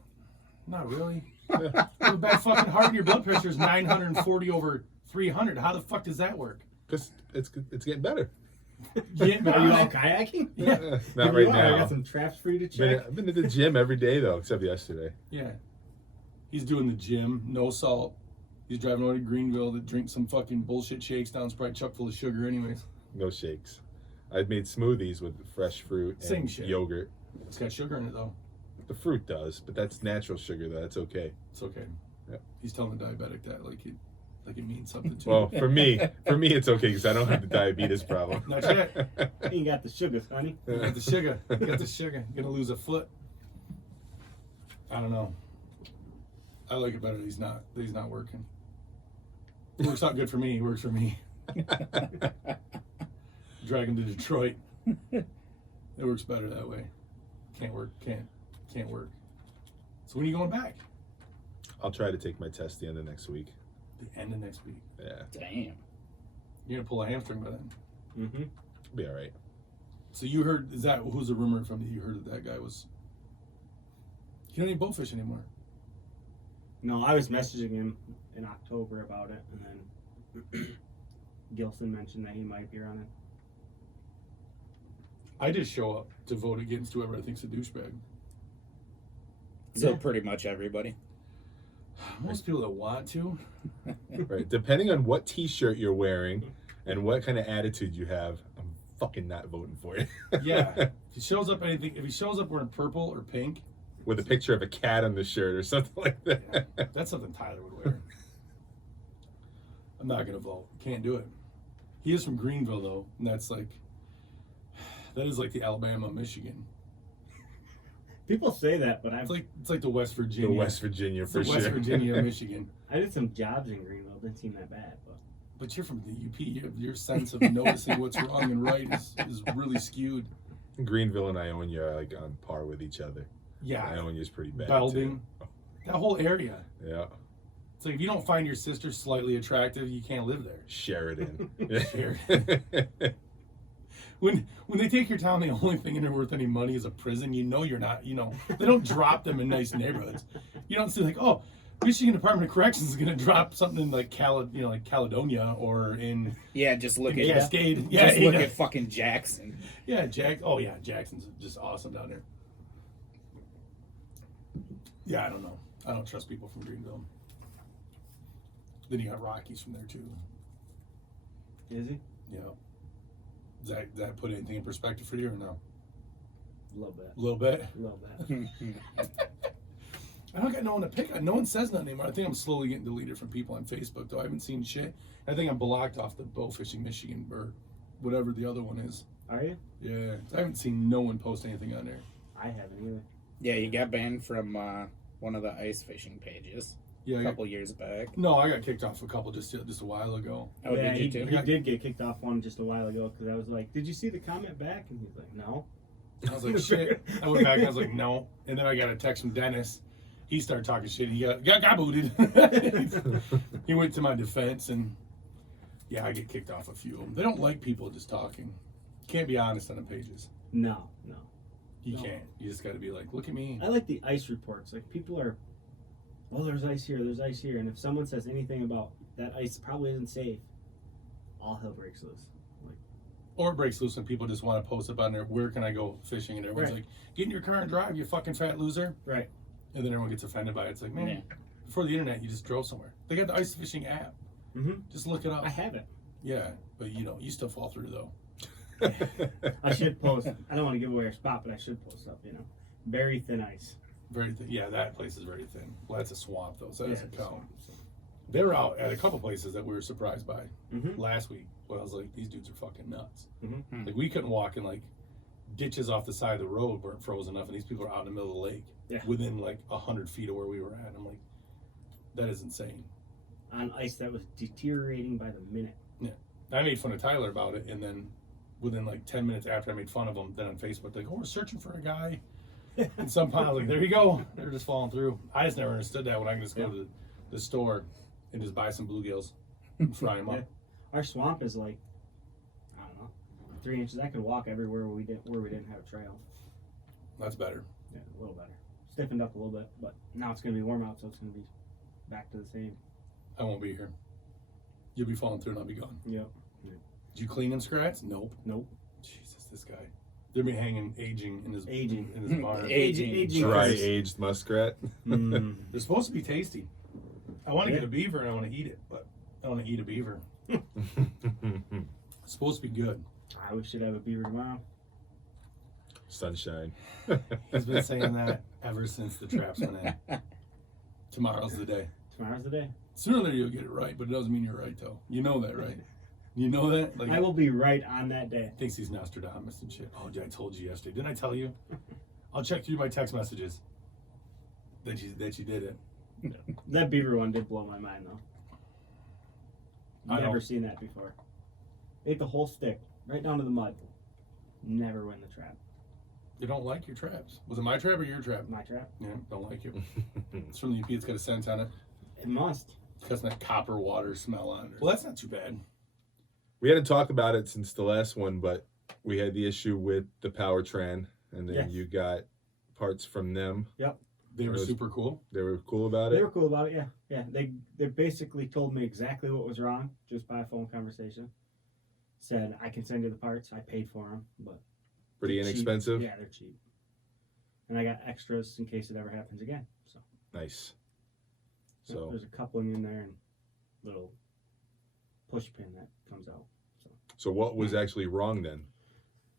Not really. Your bad fucking heart and your blood pressure is 940 over 300. How the fuck does that work? Because it's getting better. Yeah, Are you all kayaking? Yeah. Not You right are. I now. got some traps for you to check. I've been to the gym every day though, except yesterday. Yeah. He's doing the gym, no salt. He's driving over to Greenville to drink some fucking bullshit shakes down Sprite chock full of sugar anyways. No shakes. I've made smoothies with fresh fruit and Same shit. yogurt. It's got sugar in it though. The fruit does, but that's natural sugar though. That's okay. It's okay. Yeah. He's telling the diabetic that like it means something to Well, him. for me, it's okay because I don't have the diabetes problem. Not yet. You ain't got the sugars, honey. You got the sugar. You got the sugar. You're gonna lose a foot. I don't know. I like it better that he's not working. Works out good for me. Works for me. Drag him to Detroit. It works better that way. Can't work. Can't work. So when are you going back? I'll try to take my test the end of next week. The end of next week. Yeah, Damn. You're gonna pull a hamstring by then. Mm-hmm. be all right. So you heard? Is that who's the rumor from that you heard that guy was? He don't even bowfish anymore. No, I was messaging him in October about it, and then Gilson mentioned that he might be running. I just show up to vote against whoever I think's a douchebag. So Yeah. pretty much everybody. Most people that want to. Right. Depending on what T-shirt you're wearing and what kind of attitude you have, I'm fucking not voting for you. Yeah. If he shows up anything, if he shows up wearing purple or pink, With a picture of a cat on the shirt or something like that. yeah, that's something Tyler would wear. I'm not gonna vote. Can't do it. He is from Greenville though, and that's like that is like the Alabama, Michigan. People say that, but It's like the West Virginia. The West Virginia It's for the sure. West Virginia, Michigan. I did some jobs in Greenville. Didn't seem that bad, but But you're from the UP. Your sense of noticing what's wrong and right is really skewed. Greenville and Ionia are like on par with each other. Yeah. Ionia's pretty bad Belding. too. That whole area. Yeah. It's like if you don't find your sister slightly attractive, you can't live there. Sheridan. When they take your town, the only thing in there worth any money is a prison. You know you're not. They don't drop them in nice neighborhoods. You don't see like, oh, Michigan Department of Corrections is going to drop something in like like Caledonia or in Yeah, just look in at Cascade. Yeah, just look Ada. at fucking Jackson. Yeah, Oh yeah, Jackson's just awesome down there. Yeah, I don't know. I don't trust people from Greenville. Then you got Rockies from there too. is he? Yeah. Does that put anything in perspective for you or no? A little bit. A little bit. A little bit. I don't got no one to pick on. No one says nothing anymore. I think I'm slowly getting deleted from people on Facebook, though. I haven't seen shit. I think I'm blocked off the Bowfishing Michigan or whatever the other one is. Are you? Yeah. I haven't seen no one post anything on there. I haven't either. Yeah, you got banned from one of the ice fishing pages Yeah. a couple years back. No, I got kicked off a couple just a while ago. Oh, yeah, did you too? he did get kicked off one just a while ago because I was like, "Did you see the comment back?" And he's like, "No." I was like, shit. I went back and I was like, no. And then I got a text from Dennis. He started talking shit. He got booted. He went to my defense, and yeah, I get kicked off a few of them. They don't like people just talking. Can't be honest on the pages. No. You No. can't. You just got to be like, look at me. I like the ice reports. Like people are, well, there's ice here, and if someone says anything about that ice probably isn't safe, all hell breaks loose. Or it breaks loose when people just want to post up on there, where can I go fishing? And everyone's Right. like, get in your car and drive, you fucking fat loser. Right. And then everyone gets offended by it. It's like, man, Yeah. before the internet, you just drove somewhere. They got the ice fishing app. Mm-hmm. Just look it up. I have it. Yeah, but you still fall through though. I should post. I don't want to give away our spot, but I should post up. Very thin ice. Very thin. Yeah, that place is very thin. Well, that's a swamp though, so that doesn't it's count. swamp, so. They were out at a couple places that we were surprised by Mhm. last week. But I was like, these dudes are fucking nuts. Mhm. Like we couldn't walk in like ditches off the side of the road weren't frozen enough, and these people are out in the middle of the lake, Yeah. within like 100 feet of where we were at. I'm like, that is insane. On ice that was deteriorating by the minute. I made fun of Tyler about it, and then within like 10 minutes after I made fun of him, then on Facebook, like, oh, we're searching for a guy. And somehow, I was like, there you go. They're just falling through. I just never understood that when I can just go to the store and just buy some bluegills and fry them up. Yeah. Our swamp is like, I don't know, 3 inches. I could walk everywhere where we didn't have a trail. That's better. Yeah, a little better. Stiffened up a little bit, but now it's going to be warm out, so it's going to be back to the same. I won't be here. You'll be falling through and I'll be gone. Yep. Did you clean them scrats? Nope. Nope. Jesus, this guy. They'll be hanging, aging in his barn. Aging. Dry is- aged muskrat. Mm. They're supposed to be tasty. I want to Yeah. get a beaver and I want to eat it, but I want to eat a beaver. It's supposed to be good. We should have a beaver tomorrow. Sunshine. He's been saying that ever since the traps went in. Tomorrow's the day. Tomorrow's the day. Sooner or later you'll get it right, but it doesn't mean you're right though. You know that, right? You know that? Like I will be right on that day. thinks he's Nostradamus and shit. Oh, I told you yesterday. Didn't I tell you? I'll check through my text messages that you did it. That beaver one did blow my mind though. Never seen that before. Ate the whole stick right down to the mud. Never went in the trap. You don't like your traps. Was it my trap or your trap? My trap. Yeah, don't like it. It's from the UP. It's got a scent on it. It must. It's got that copper water smell on it. Well, that's not too bad. We hadn't talked about it since the last one, but we had the issue with the Powertran, and then Yes. you got parts from them. Yep. They were super cool. They were cool about They it. were cool about it. Yeah. Yeah. They basically told me exactly what was wrong just by a phone conversation. Said I can send you the parts. I paid for them, but Pretty they're cheap. inexpensive. Yeah, they're cheap. And I got extras in case it ever happens again. So Nice. So there's a coupling in there and little push pin that comes out. so what was actually wrong then?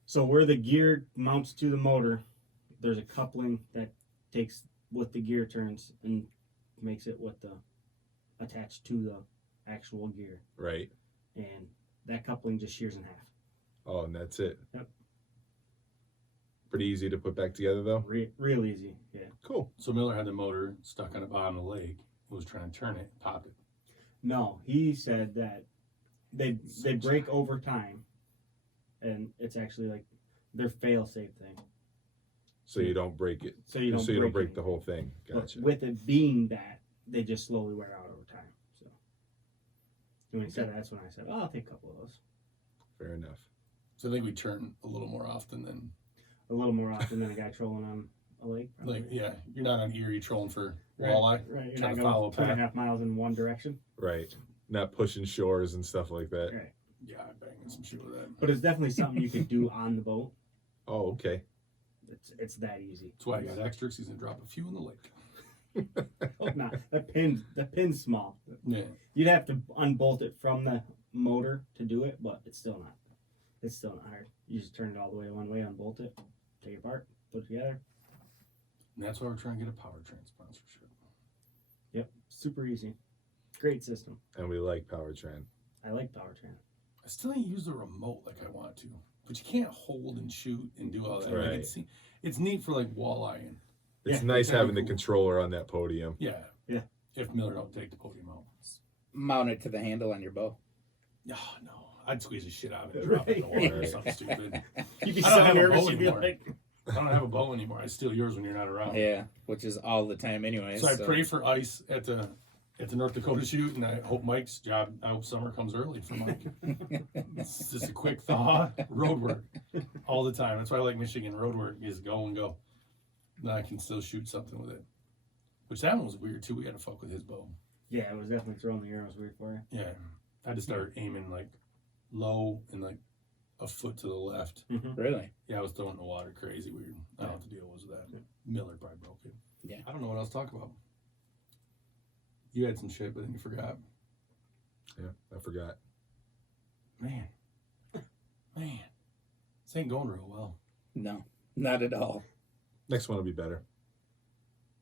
So where the gear mounts to the motor, there's a coupling that takes what the gear turns and makes it what the attached to the actual gear, Right. and that coupling just shears in half. Oh, and that's it. Yep. Pretty easy to put back together though. Real easy. Yeah. Cool. So Miller had the motor stuck on the bottom of the lake. He was trying to turn it, popped it. No, he said that they break over time, and it's actually like their fail safe thing. So you don't break it. So you don't break it. the whole thing. But Gotcha. with it being that, they just slowly wear out over time. So and when he said that, that's when I said, "Oh, I'll take a couple of those." Fair enough. So I think we turn a little more often than, A little more often than a guy trolling on a lake. probably. like, yeah, you're not on Erie trolling for Right, walleye. Right. You're Trying not to follow going a 2.5 path. miles in one direction. Right. Not pushing shores and stuff like that. Right. Yeah, I'm banging some shit with that. But it's definitely something you could do on the boat. Oh, okay. It's that easy. That's why I got extra, 'cause he's going to drop a few in the lake. Hope not. That pin's small. Yeah. You'd have to unbolt it from the motor to do it, but it's still not. It's still not hard. You just turn it all the way one way, unbolt it, take it apart, put it together. And that's why we're trying to get a Powertrain sponsorship. Yep. Super easy. Great system. And we like Powertran. I like Powertrain. I still ain't used the remote like I want to. But you can't hold and shoot and do all that. Like, Right. it's neat for like walleying. It's Yeah, nice very having the cool. controller on that podium. Yeah. Yeah. If Miller don't take the podium out. Mount it to the handle on your bow. Oh, no. I'd squeeze the shit out of it and drop it in the water or Right. something stupid. You'd be I don't so have a nervous. bow You'd be anymore. like, I don't have a bow anymore. I steal yours when you're not around. Yeah, which is all the time anyway. So I pray for ice at the North Dakota shoot, and I hope Mike's job. I hope summer comes early for Mike. It's just a quick thaw, road work, all the time. That's why I like Michigan road work. Is go and go. Then I can still shoot something with it. Which that one was weird too. We had to fuck with his bow. yeah, it was definitely throwing the arrows weird for you. Yeah, I had to start aiming like low and like a foot to the left. Really? Yeah, I was throwing the water crazy weird. I don't know what the deal was with that. Yeah. Miller probably broke it. Yeah. I don't know what else to talk about. You had some shit, but then you forgot. Yeah, I forgot. Man. This ain't going real well. No, not at all. Next one will be better.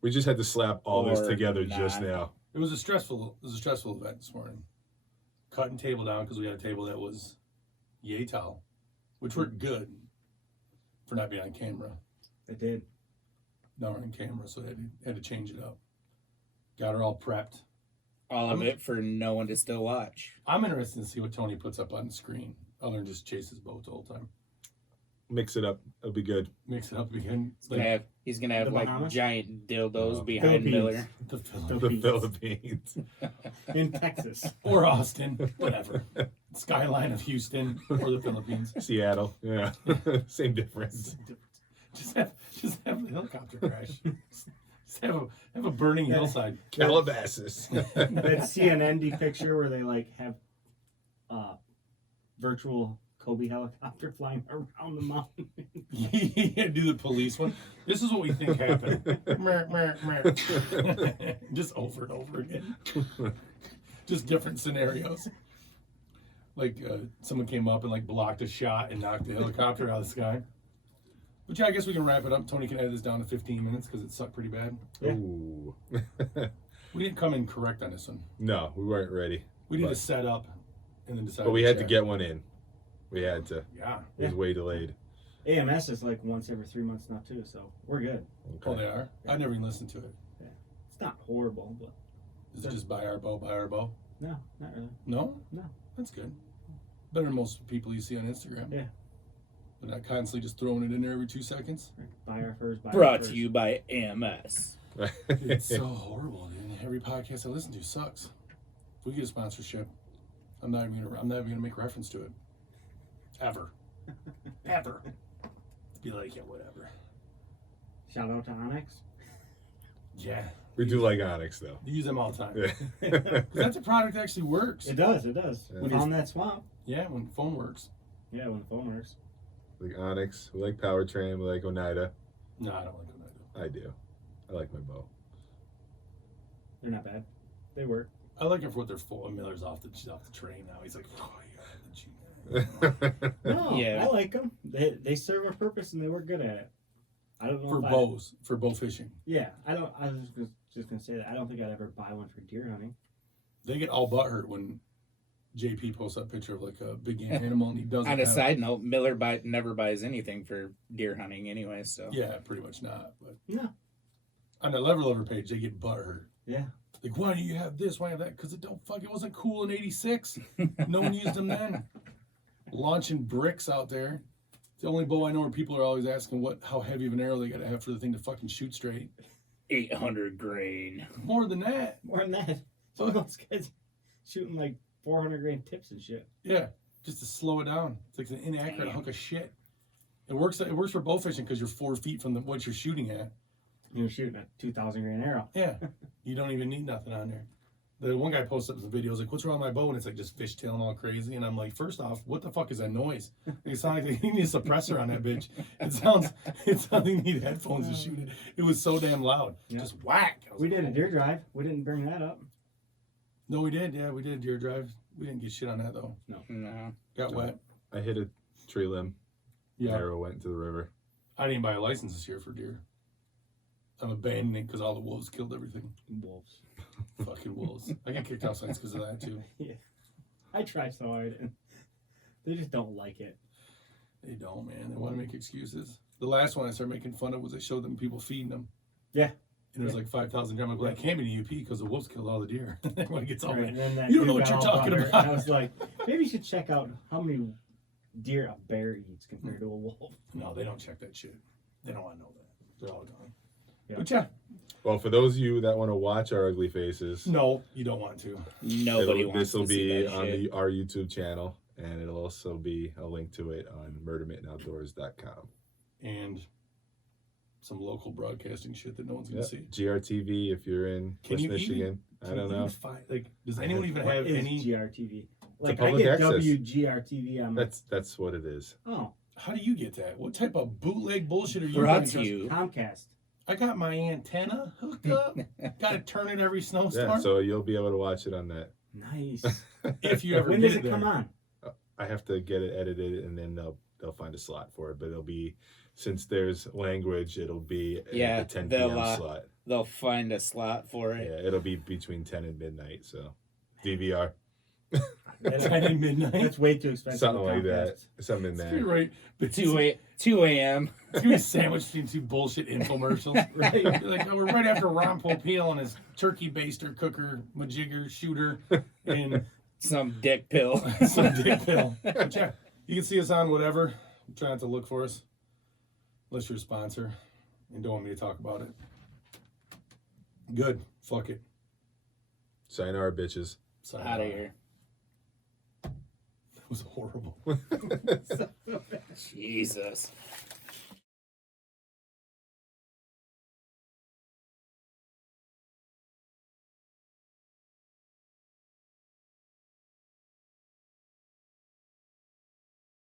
We just had to slap all this Or together just not. now. It was a stressful event this morning. Cutting table down because we had a table that was yay tall, which worked good for not being on camera. It did. Now we're on camera, so I had to change it up. Got her all prepped. All of it for no one to still watch. I'm interested to see what Tony puts up on the screen, other than just chase his boat the whole time. Mix it up. It'll be good. Mix it up again. He's gonna have The like Bahamas? giant dildos Oh. behind Philippines. Miller. The The Philippines. Philippines. In Texas. Or Austin, whatever. Skyline of Houston or the Philippines. Seattle. Yeah. Same difference. Just have the helicopter crash. Just have a burning hillside. Calabasas. That CNN picture where they like have virtual Kobe helicopter flying around the mountain. Yeah, do the police one. This is what we think happened. Mer, mer, mer. Just over and over again. Just different scenarios. Like someone came up and like blocked a shot and knocked the helicopter out of the sky. But yeah, I guess we can wrap it up. Tony can edit this down to 15 minutes because it sucked pretty bad. Yeah. Ooh. We didn't come in correct on this one. No, we weren't ready. We need But- to set up and then decide. But we had to check. get one in. We had to. Yeah. It was way delayed. AMS is like once every 3 months now too, so we're good. Oh, Okay. they are? I never even listened to it. It's not horrible, but Is it just buy our bow, buy our bow? No, not really. No? No. That's good. Better than most people you see on Instagram. Yeah. They're not constantly just throwing it in there every 2 seconds. Buy our furs. Buy our Brought furs. to you by AMS. It's so horrible, dude. Every podcast I listen to sucks. If we get a sponsorship, I'm not even gonna make reference to it. Ever. Ever. Be like, yeah, whatever. Shout out to Onyx. Yeah. We do like Onyx though. You use them all the time. Yeah. 'Cause that's a product that actually works. It does. It does. Yeah. We found that swamp. Yeah, when phone works. Yeah, when the phone works. Like Onyx. We like Powertrain. We like Oneida. No, I don't like them. I do. I like my bow. They're not bad. They work. I like it for what they're full. Miller's off the train now. He's like, oh, yeah. No, Yeah. I like them. They serve a purpose and they work good at it. I don't know For if bows, for bow fishing. Yeah, I don't. I was just gonna say that. I don't think I'd ever buy one for deer hunting. They get all butthurt when JP posts that picture of like a big game animal and he doesn't. On a have- side note, Miller never buys anything for deer hunting anyway, so. Yeah, pretty much not. But No. on the Lever Lover page, they get butthurt. Yeah. Like, why do you have this? Why do you have that? Because it wasn't cool in '86. No one used them then. Launching bricks out there. The only bow I know where people are always asking how heavy of an arrow they got to have for the thing to fucking shoot straight. 800 grain. More than that. More than that. Some of those guys shooting like 400 grain tips and shit. Yeah, just to slow it down. It's like an inaccurate Damn. hunk of shit. It works for bow fishing because you're 4 feet from what you're shooting at. You're shooting a 2,000 grain arrow. Yeah, you don't even need nothing on there. The one guy posted up some videos like, "What's wrong with my bow?" And it's like just fishtailing all crazy. And I'm like, first off, what the fuck is that noise? It sounds like you need a suppressor on that bitch. It sounds like you need headphones to shoot it. It was so damn loud. Yeah. Just whack. I was We like, did a deer drive. We didn't bring that up. No, we did. Yeah, we did a deer drive. We didn't get shit on that though. No. Got No. wet. I hit a tree limb. Yeah. Arrow went into the river. I didn't buy a license this year for deer. I'm abandoning because all the wolves killed everything. Wolves. Fucking wolves. I got kicked off sites because of that too. Yeah. I try so hard and they just don't like it. They don't, man. They want to make excuses. The last one I started making fun of was I showed them people feeding them. Yeah. And it was like 5,000 grams. I'm like, can't be the UP because the wolves killed all the deer. Everyone gets all Right, mad. and then that You don't know dude what got you're all talking butthurt, about. and I was like, maybe you should check out how many deer a bear eats compared to a wolf. No, they don't check that shit. They don't want to know that. They're all gone. Yeah. But yeah, Well, for those of you that want to watch our ugly faces, no, you don't want to. Nobody wants this will to see be that on shit. our YouTube channel, and it'll also be a link to it on murdermittenoutdoors.com. And some local broadcasting shit that no one's going Yep. to see. GRTV if you're in Can West you Michigan. even- I don't know. Does anyone even What have is any? GRTV? Like I public get access. WGRTV on my That's what it is. How do you get that? What type of bootleg bullshit are you Brought running? to you. Comcast. I got my antenna hooked up. Got to turn it every snowstorm. Yeah, so you'll be able to watch it on that. Nice. if you ever When get does it it come there. on? I have to get it edited, and then they'll find a slot for it. But it'll be, since there's language, it'll be Yeah, at the 10 they'll, p.m. slot. They'll find a slot for it. Yeah, it'll be between 10 and midnight. So DVR, That's, 10 and midnight. that's way too expensive. something with like that, Comcast. something in You're there. right. But 2 a.m. It's gonna be sandwiched into bullshit infomercials. Right. Like, we're right after Ron Popeil and his turkey baster, cooker, majigger, shooter, and Some dick pill. some dick pill. But yeah, you can see us on whatever. Try not to look for us. Unless you're a sponsor and don't want me to talk about it. Good. Fuck it. Sayonara, bitches. Sorry. Out of here. That was horrible. Jesus.